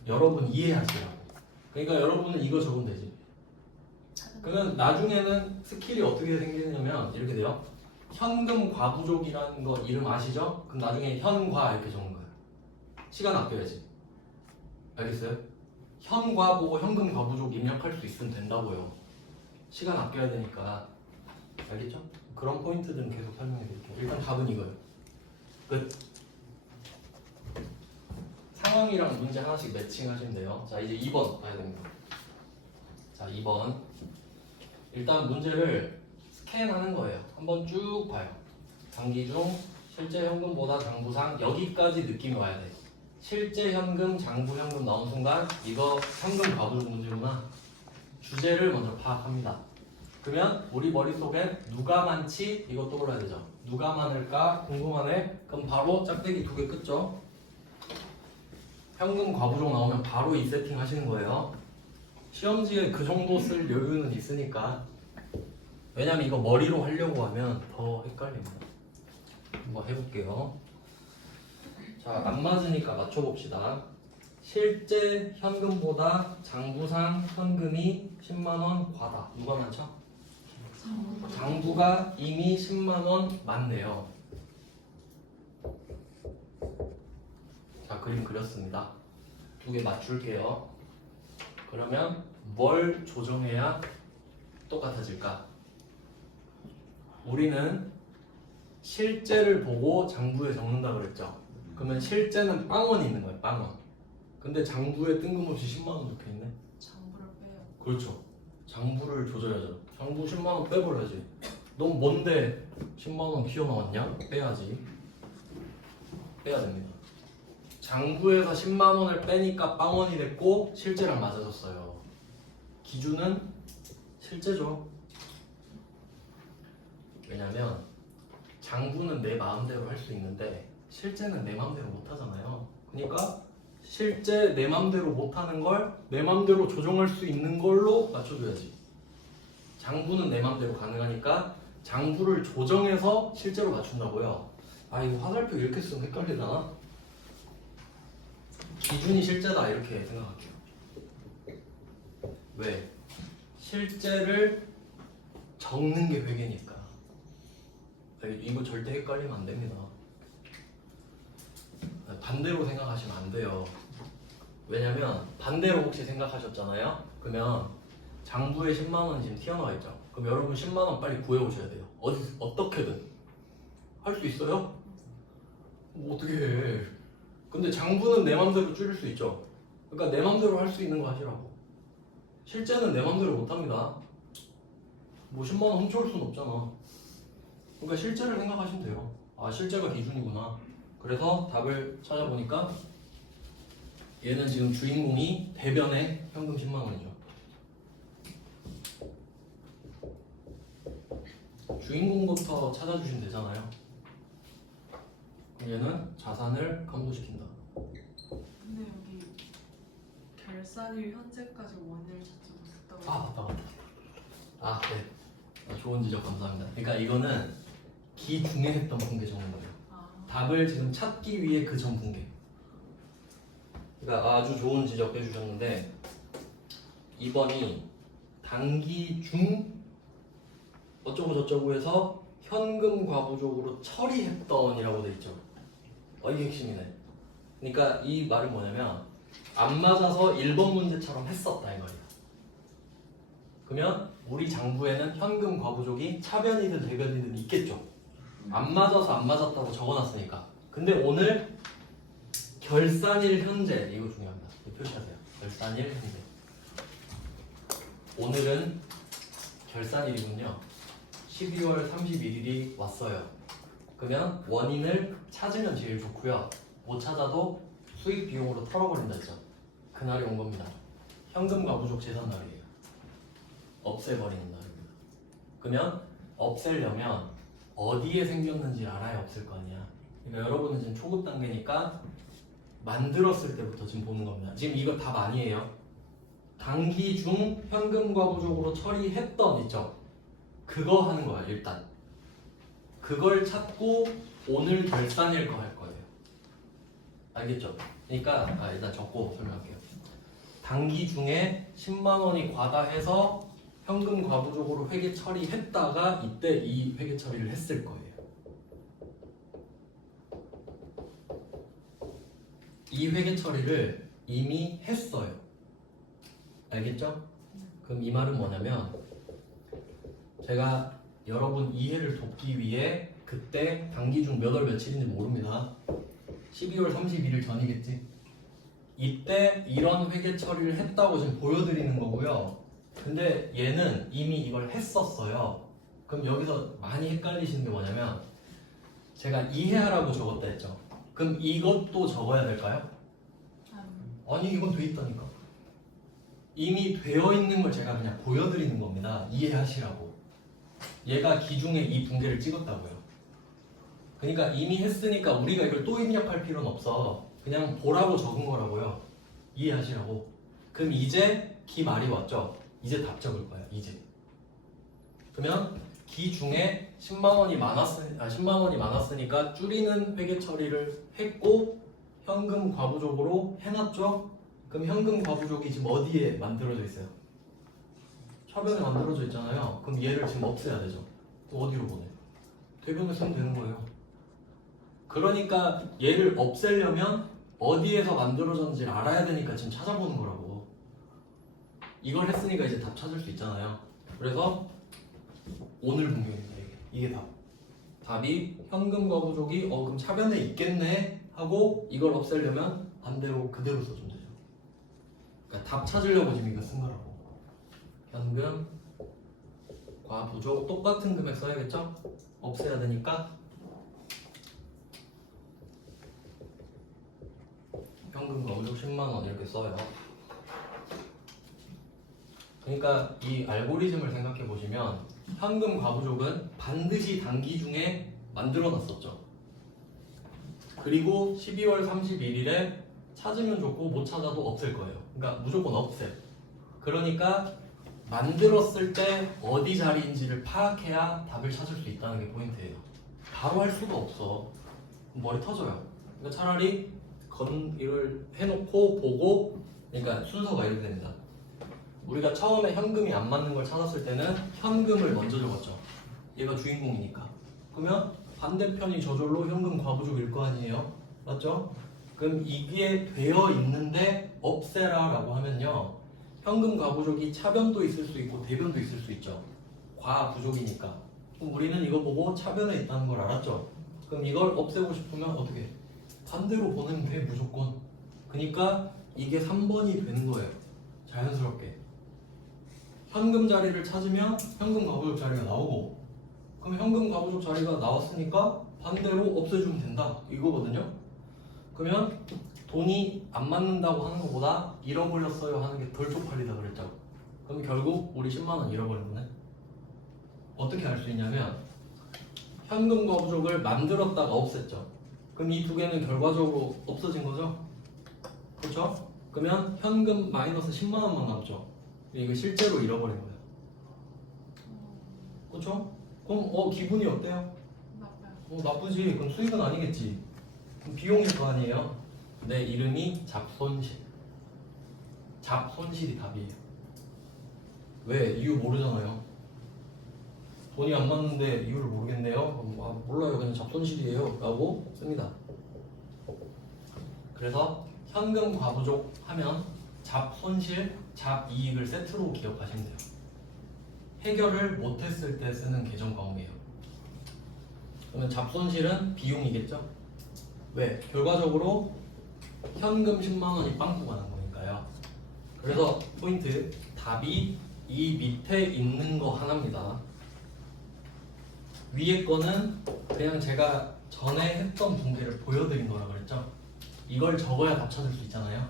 여러분 이해하시라고. 그러니까 여러분은 이거 적으면 되지. 그러면 나중에는 스킬이 어떻게 생기냐면 이렇게 돼요. 현금 과부족이라는 거 이름 아시죠? 그럼 나중에 현과 이렇게 적는 거예요. 시간 아껴야지. 알겠어요? 현과 보고 현금 과부족 입력할 수 있으면 된다고요. 시간 아껴야 되니까. 알겠죠? 그런 포인트들은 계속 설명해 드릴게요. 일단 답은 이거예요. 끝. 상황이랑 문제 하나씩 매칭하시면 돼요. 자, 이제 2번 봐야 됩니다. 자, 2번. 일단 문제를 스캔하는 거예요. 한번 쭉 봐요. 단기 중 실제 현금보다 장부상 여기까지 느낌이 와야 돼. 실제 현금, 장부 현금 나온 순간 이거 현금 과부족 문제구나. 주제를 먼저 파악합니다. 그러면 우리 머릿속에 누가 많지? 이거 떠올라야 되죠. 누가 많을까? 궁금하네? 그럼 바로 짝대기 2개 끊죠? 현금 과부족 나오면 바로 이 세팅 하시는 거예요. 시험지에 그 정도 쓸 여유는 있으니까. 왜냐면 이거 머리로 하려고 하면 더 헷갈립니다. 한번 해볼게요. 자, 안 맞으니까 맞춰봅시다. 실제 현금보다 장부상 현금이 10만원 과다. 누가 많죠? 장부가 이미 10만원 많네요. 자, 그림 그렸습니다. 2개 맞출게요. 그러면 뭘 조정해야 똑같아질까? 우리는 실제를 보고 장부에 적는다 그랬죠. 그러면 실제는 빵원이 있는 거예요. 빵원. 근데 장부에 뜬금없이 10만원 적혀있네. 장부를 빼요. 그렇죠. 장부를 조져야죠. 장부 10만원 빼버려야지. 넌 뭔데 10만원 튀어나왔냐? 빼야지. 빼야 됩니다. 장부에서 10만원을 빼니까 빵원이 됐고 실제랑 맞아졌어요. 기준은 실제죠. 왜냐면 장부는 내 마음대로 할 수 있는데 실제는 내 마음대로 못 하잖아요. 그러니까 실제 내 마음대로 못 하는 걸 내 마음대로 조정할 수 있는 걸로 맞춰줘야지. 장부는 내 마음대로 가능하니까 장부를 조정해서 실제로 맞춘다고요. 아, 이거 화살표 이렇게 쓰면 헷갈리잖아. 기준이 실제다 이렇게 생각할게요. 왜? 실제를 적는 게 회계니까. 이거 절대 헷갈리면 안 됩니다. 반대로 생각하시면 안 돼요. 왜냐면 반대로 혹시 생각하셨잖아요. 그러면 장부에 10만 원이 지금 튀어나와 있죠. 그럼 여러분 10만 원 빨리 구해 오셔야 돼요. 어떻게든 할 수 있어요? 뭐 어떻게 해? 근데 장부는 내 맘대로 줄일 수 있죠. 그러니까 내 맘대로 할 수 있는 거 하시라고. 실제는 내 맘대로 못 합니다. 뭐 10만 원 훔쳐올 수는 없잖아. 그러니까 실제를 생각하시면 돼요. 아, 실제가 기준이구나. 그래서 답을 찾아보니까 얘는 지금 주인공이 대변에 현금 10만 원이죠. 주인공부터 찾아주시면 되잖아요. 얘는 자산을 감소시킨다. 근데 여기 결산일 현재까지 원인을 찾지 못했다고. 아, 맞다. 아, 네. 아, 좋은 지적 감사합니다. 그러니까 이거는 기중에 했던 붕괴 적는 거예요. 답을 지금 찾기 위해 그 전 붕괴. 그러니까 아주 좋은 지적 해주셨는데 2번이 단기 중 어쩌고 저쩌고 해서 현금 과부족으로 처리했던이라고 돼 있죠. 이게 핵심이네. 그러니까 이 말은 뭐냐면 안 맞아서 1번 문제처럼 했었다 이 말이야. 그러면 우리 장부에는 현금 과부족이 차변이든 대변이든 있겠죠. 안 맞아서 안 맞았다고 적어놨으니까. 근데 오늘 결산일 현재 이거 중요합니다. 이거 표시하세요. 결산일 현재. 오늘은 결산일이군요. 12월 31일이 왔어요. 그러면 원인을 찾으면 제일 좋고요. 못 찾아도 수익 비용으로 털어버린다 했죠. 그날이 온 겁니다. 현금과 부족 재산 날이에요. 없애버리는 날입니다. 그러면 없애려면 어디에 생겼는지 알아야 없을 거 아니야. 그러니까 여러분은 지금 초급 단계니까 만들었을 때부터 지금 보는 겁니다. 지금 이거 답 아니에요. 단기 중 현금과 부족으로 처리했던 있죠. 그거 하는 거야 일단. 그걸 찾고 오늘 결산일 거 할 거예요. 알겠죠? 그러니까 일단 적고 설명할게요. 단기 중에 10만 원이 과다해서 현금 과부족으로 회계 처리했다가 이때 이 회계 처리를 했을 거예요. 이 회계 처리를 이미 했어요. 알겠죠? 그럼 이 말은 뭐냐면 제가 여러분 이해를 돕기 위해 그때 단기 중 몇 월 며칠인지 모릅니다. 12월 31일 전이겠지. 이때 이런 회계 처리를 했다고 지금 보여드리는 거고요. 근데 얘는 이미 이걸 했었어요. 그럼 여기서 많이 헷갈리시는 게 뭐냐면 제가 이해하라고 적었다 했죠. 그럼 이것도 적어야 될까요? 아니 이건 돼 있다니까. 이미 되어 있는 걸 제가 그냥 보여드리는 겁니다. 이해하시라고. 얘가 기중에 이 붕괴를 찍었다고요. 그러니까 이미 했으니까 우리가 이걸 또 입력할 필요는 없어. 그냥 보라고 적은 거라고요. 이해하시라고. 그럼 이제 기 말이 왔죠? 이제 답 적을 거야. 이제. 그러면 기 중에 10만 원이 많았으니까 줄이는 회계 처리를 했고 현금 과부족으로 해놨죠? 그럼 현금 과부족이 지금 어디에 만들어져 있어요? 차변에 만들어져 있잖아요. 그럼 얘를 지금 없애야 되죠. 그럼 어디로 보내? 대변에 쓰면 되는 거예요. 그러니까 얘를 없애려면 어디에서 만들어졌는지를 알아야 되니까 지금 찾아보는 거라고. 이걸 했으니까 이제 답 찾을 수 있잖아요. 그래서 오늘 분명입니다. 이게 답. 답이 현금과 부족이 그럼 차변에 있겠네 하고 이걸 없애려면 반대로 그대로 써주면 되죠. 그러니까 답 찾으려고 지금 이거 쓴 거라고. 현금 과 부족 똑같은 금액 써야겠죠? 없애야 되니까 현금과 부족 10만 원 이렇게 써요. 그러니까 이 알고리즘을 생각해 보시면 현금 과부족은 반드시 단기 중에 만들어 놨었죠. 그리고 12월 31일에 찾으면 좋고 못 찾아도 없앨 거예요. 그러니까 무조건 없애. 그러니까 만들었을 때 어디 자리인지를 파악해야 답을 찾을 수 있다는 게 포인트예요. 바로 할 수가 없어. 머리 터져요. 그러니까 차라리 이걸 해놓고 보고, 그러니까 순서가 이렇게 됩니다. 우리가 처음에 현금이 안 맞는 걸 찾았을 때는 현금을 먼저 적었죠. 얘가 주인공이니까. 그러면 반대편이 저절로 현금 과부족일 거 아니에요? 맞죠? 그럼 이게 되어 있는데 없애라 라고 하면요, 현금 과부족이 차변도 있을 수 있고 대변도 있을 수 있죠. 과부족이니까. 그럼 우리는 이거 보고 차변에 있다는 걸 알았죠? 그럼 이걸 없애고 싶으면 어떻게? 반대로 보내면 돼, 무조건. 그러니까 이게 3번이 되는 거예요. 자연스럽게. 현금 자리를 찾으면 현금 과부족 자리가 나오고, 그럼 현금 과부족 자리가 나왔으니까 반대로 없애주면 된다 이거거든요. 그러면 돈이 안 맞는다고 하는 것보다 잃어버렸어요 하는 게 덜 쪽팔리다 그랬죠. 그럼 결국 우리 10만 원 잃어버린 거네. 어떻게 알 수 있냐면 현금 과부족을 만들었다가 없앴죠. 그럼 이 두 개는 결과적으로 없어진 거죠. 그렇죠? 그러면 현금 마이너스 10만 원만 남죠. 이거 실제로 잃어버린 거예요. 그렇죠? 그럼 기분이 어때요? 나빠요. 나쁘지. 그럼 수익은 아니겠지. 그럼 비용일 거 아니에요. 내 이름이 잡손실. 잡손실이 답이에요. 왜? 이유 모르잖아요. 돈이 안 맞는데 이유를 모르겠네요. 그럼 몰라요. 그냥 잡손실이에요 라고 씁니다. 그래서 현금 과부족 하면 잡손실, 잡이익을 세트로 기억하시면 돼요. 해결을 못했을 때 쓰는 계정 과목이에요. 그러면 잡손실은 비용이겠죠? 왜? 결과적으로 현금 10만 원이 빵꾸 가는 거니까요. 그래서 포인트 답이 이 밑에 있는 거 하나입니다. 위에 거는 그냥 제가 전에 했던 분계를 보여드린 거라 그랬죠. 이걸 적어야 답 찾을 수 있잖아요.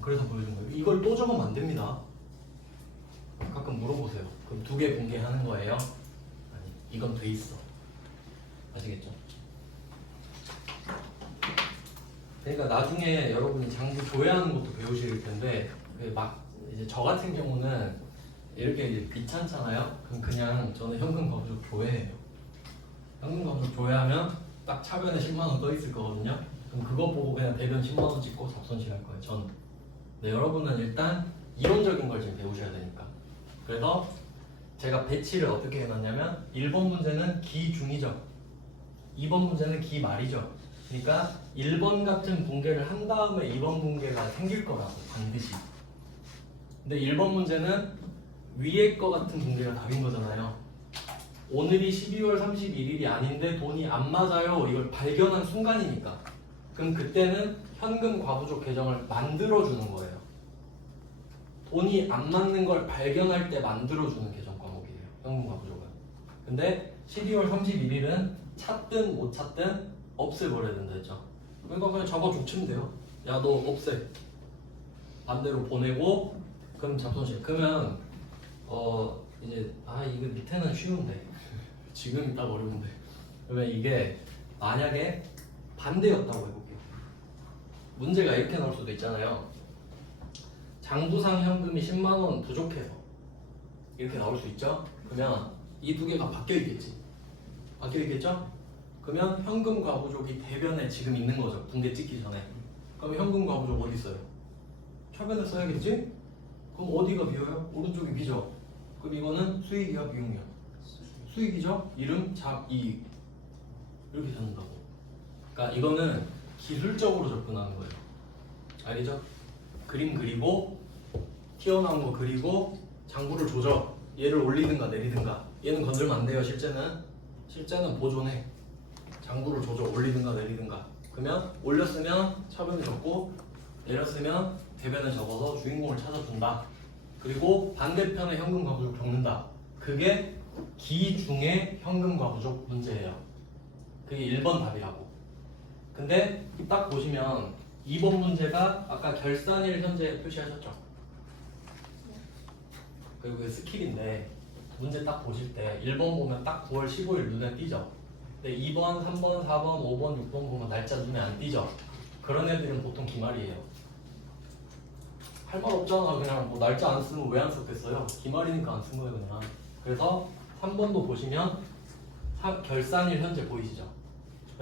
그래서 보여준 거예요. 이걸 또 적으면 안 됩니다. 가끔 물어보세요. 그럼 2개 분계하는 거예요? 아니, 이건 돼 있어. 아시겠죠? 그러니까 나중에 여러분이 장부 조회하는 것도 배우실 텐데 막 이제 저 같은 경우는 이렇게 이제 귀찮잖아요. 그럼 그냥 저는 현금 거부족 조회해요. 현금 거부족 조회하면 딱 차변에 10만 원 떠 있을 거거든요. 그럼 그거 보고 그냥 대변 10만 원 찍고 잡손실 할 거예요. 저는. 네, 여러분은 일단 이론적인 걸 지금 배우셔야 되니까. 그래서 제가 배치를 어떻게 해놨냐면 1번 문제는 기중이죠. 2번 문제는 기말이죠. 그러니까 1번 같은 분계를 한 다음에 2번 분계가 생길 거라고 반드시. 근데 1번 문제는 위에 거 같은 분계가 답인 거잖아요. 오늘이 12월 31일이 아닌데 돈이 안 맞아요. 이걸 발견한 순간이니까. 그럼 그때는 현금 과부족 계정을 만들어주는 거예요. 돈이 안 맞는 걸 발견할 때 만들어주는 계정 과목이에요. 현금 과부족은. 근데 12월 31일은 찾든 못 찾든 없애버려야 된다 했죠. 그러니까 그냥 적어 줬으면 돼요. 야, 너 없애. 반대로 보내고 그럼 잡손실. 그러면 이제 이거 밑에는 쉬운데 지금이 딱 어려운데. 그러면 이게 만약에 반대였다고 해볼게요. 문제가 이렇게 나올 수도 있잖아요. 장부상 현금이 10만 원 부족해서 이렇게 나올 수 있죠. 그러면 이 2개가 바뀌어 있겠지. 바뀌어 있겠죠? 그러면 현금 과부족이 대변에 지금 있는 거죠. 분계 찍기 전에. 그럼 현금 과부족 어디 있어요? 차변에 써야겠지? 그럼 어디가 비어요? 오른쪽이 비죠. 그럼 이거는 수익이야, 비용이야? 수익이죠? 이름, 잡, 이익. 이렇게 잡는다고. 그러니까 이거는 기술적으로 접근하는 거예요. 알겠죠? 그림 그리고 튀어나온 거 그리고 장부를 조져. 얘를 올리든가 내리든가. 얘는 건들면 안 돼요. 실제는 보존해. 장부를 조져 올리든가 내리든가. 그러면 올렸으면 차변에 적고 내렸으면 대변에 적어서 주인공을 찾아준다. 그리고 반대편에 현금 과부족 적는다. 그게 기중의 현금 과부족 문제예요. 그게 1번 답이라고. 근데 딱 보시면 2번 문제가 아까 결산일 현재 표시하셨죠? 그리고 그게 스킬인데 문제 딱 보실 때 1번 보면 딱 9월 15일 눈에 띄죠? 근데 2번, 3번, 4번, 5번, 6번 보면 날짜 눈에 안 띄죠? 그런 애들은 보통 기말이에요. 할 말 없잖아. 그냥 뭐 날짜 안 쓰면 왜 안 썼겠어요? 기말이니까 안 쓴 거예요 그냥. 그래서 3번도 보시면 결산일 현재 보이시죠?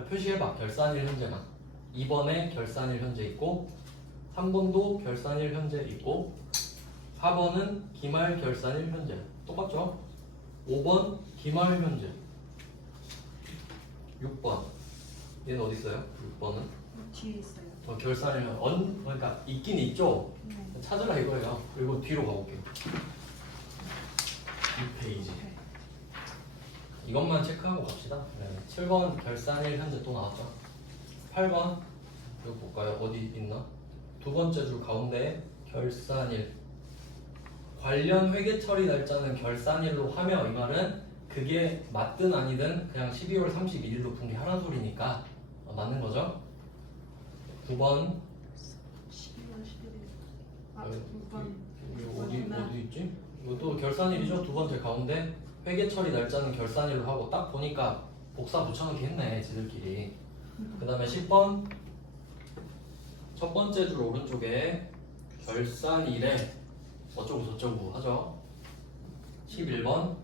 표시해봐. 결산일 현재만. 2번에 결산일 현재 있고 3번도 결산일 현재 있고 4번은 기말 결산일 현재. 똑같죠? 5번 기말 현재. 6번 얘는 어디 있어요? 6번은 뒤에 있어요. 결산일 그러니까 있긴 있죠. 네. 찾으라 이거예요. 그리고 뒤로 가볼게요. 2페이지. 이것만 체크하고 갑시다. 네. 7번 결산일 현재 또 나왔죠. 8번 이거 볼까요? 어디 있나? 두 번째 줄 가운데 결산일. 관련 회계 처리 날짜는 결산일로 하며 이 말은 그게 맞든 아니든 그냥 12월 31일로 분기하라는 소리니까 맞는 거죠. 9번 12월 11일. 아, 어, 6번. 어디 있지? 이것도 결산일이죠. 두 번째 가운데 회계 처리 날짜는 결산일로 하고 딱 보니까 복사 붙여넣기 했네 지들끼리. 그 다음에 10번 첫 번째 줄 오른쪽에 결산일에 어쩌고 저쩌고 하죠. 11번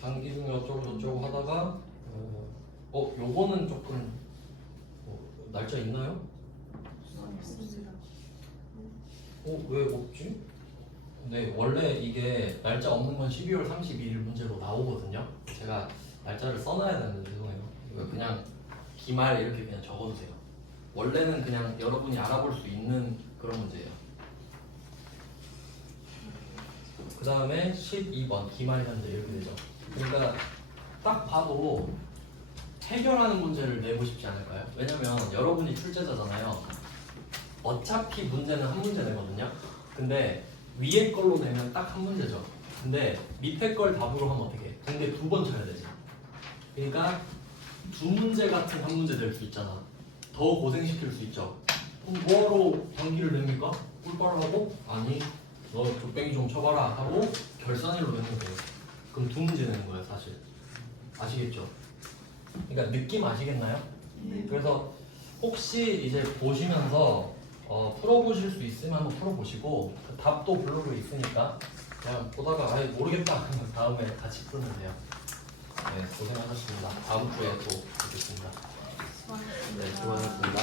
단기 중에 어쩌고 저쩌고 하다가 요거는 조금 날짜 있나요? 없습니다. 왜 없지? 네, 원래 이게 날짜 없는 건 12월 31일 문제로 나오거든요. 제가 날짜를 써놔야 되는데 죄송해요. 이거 그냥 기말 이렇게 그냥 적어주세요. 원래는 그냥 여러분이 알아볼 수 있는 그런 문제예요. 그 다음에 12번 기말 현재 이렇게 되죠. 그러니까 딱 봐도 해결하는 문제를 내고 싶지 않을까요? 왜냐면 여러분이 출제자잖아요. 어차피 문제는 한 문제 내거든요. 근데 위에 걸로 내면 딱 한 문제죠. 근데 밑에 걸 답으로 하면 어떻게 해? 근데 두 번 쳐야 되죠. 그러니까 두 문제 같은 한 문제 낼 수 있잖아. 더 고생시킬 수 있죠. 그럼 뭐하러 단기를 냅니까? 꿀빨하고? 아니 너 족뱅이 좀 쳐봐라 하고 결산일로 내면 돼요. 그럼 두 문제 내는 거예요 사실. 아시겠죠? 그러니까 느낌 아시겠나요? 네. 그래서 혹시 이제 보시면서 풀어보실 수 있으면 한번 풀어보시고 그 답도 블로그에 있으니까 그냥 보다가 아예 모르겠다 하면 다음에 같이 풀면 돼요. 네, 고생하셨습니다. 다음 주에 또 뵙겠습니다. 수고하셨습니다. 네, 수고하셨습니다.